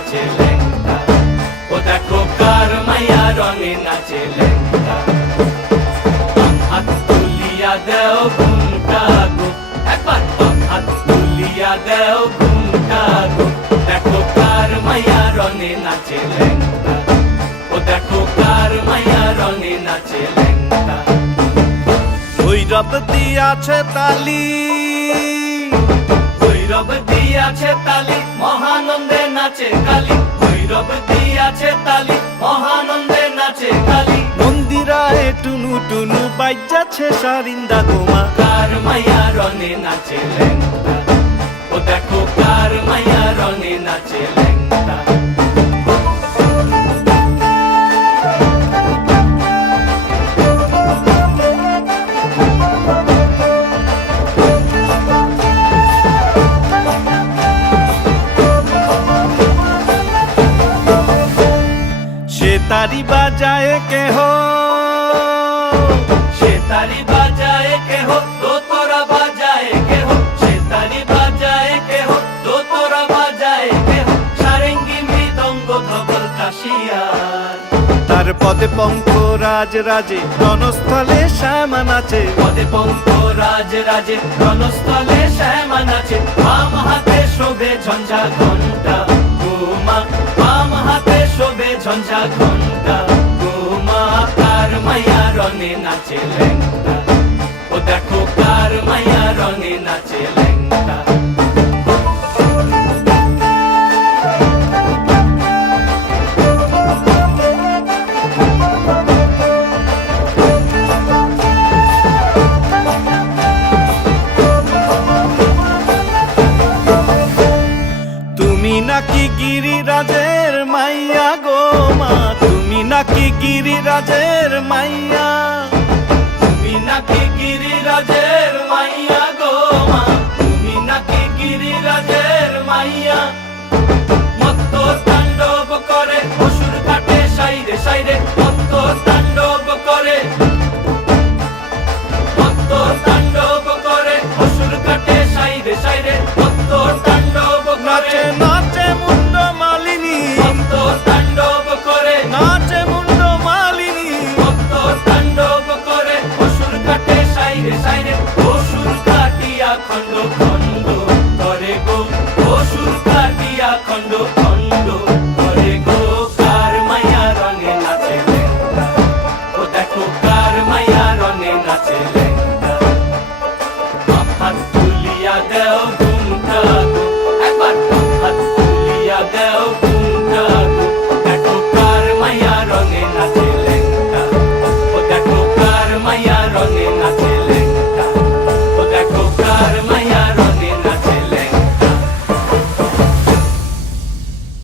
নাচে ল্যাংটা, ও দেখো কার মাইয়া রঙে নাচে ল্যাংটা। বাম হাত তুলিয়া দেও ঘুমটা গো, একবার বাম হাত তুলিয়া দেও ঘুমটা গো, দেখো কার মাইয়া রঙে নাচে ল্যাংটা, ও দেখো কার মাইয়া রঙে নাচে ল্যাংটা। ভৈরব দিয়াছে তালি, ভৈরব দিয়াছে তালি, মহানন্দে নাচে কালী, ভৈরব দিয়াছে তালি, মহানন্দে নাচে কালী। মন্দিরায় টুনু টুনু বাজ্যাছে সারিন্দা গোমা, কার মাইয়া রঙে নাচে ল্যাংটা, ও দেখো কার মাইয়া রঙে নাচে ল্যাংটা। সে তারি বাজায় কেহ, সে তারি বাজায় কেহ, দোতরা বাজায় কেহ, সে তারি বাজায় কেহ, দোতরা বাজায় কেহ, সারেঙ্গি মৃদঙ্গ ধবল কাশিয়ার। তার পদে পঙ্খ রাজ রাজে রণস্থলে শ্যামা নাচে, পদে পঙ্ক রাজ রাজে রণস্থলে শ্যামা নাচে। বাম হাতে শোভে ঝঞ্ঝা ঘণ্টা গোমা, বাম হাতে শোভে ঝঞ্ঝা ঘণ্টা গোমা, কার মাইয়া রঙে নাচে ল্যাংটা, ও দেখো কার মাইয়া রঙে নাচে ল্যাংটা। তুমি নাকি গিরিরাজের মাইয়া গো মা, তুমি নাকি গিরিরাজের মাইয়া, তুমি নাকি গিরিরাজের মাইয়া গো মা, তুমি নাকি গিরিরাজের মাইয়া। মত্ত তাণ্ডব করে অসুর কাটে সাইরে সাইরে, মত্ত তাণ্ডব করে, মত্ত তাণ্ডব করে অসুর কাটে সাইরে সাইরে, মত্ত তাণ্ডব করে, নাচে নাচে মুন্ড মালিনী, মত্ত তাণ্ডব করে, নাচে মুন্ড মালিনী। মত্ত তাণ্ডব করে অসুর কাটে সাইরে সাইরে, অসুর কাটিয়া খণ্ড খণ্ড করে গো, অসুর কাটিয়া খণ্ড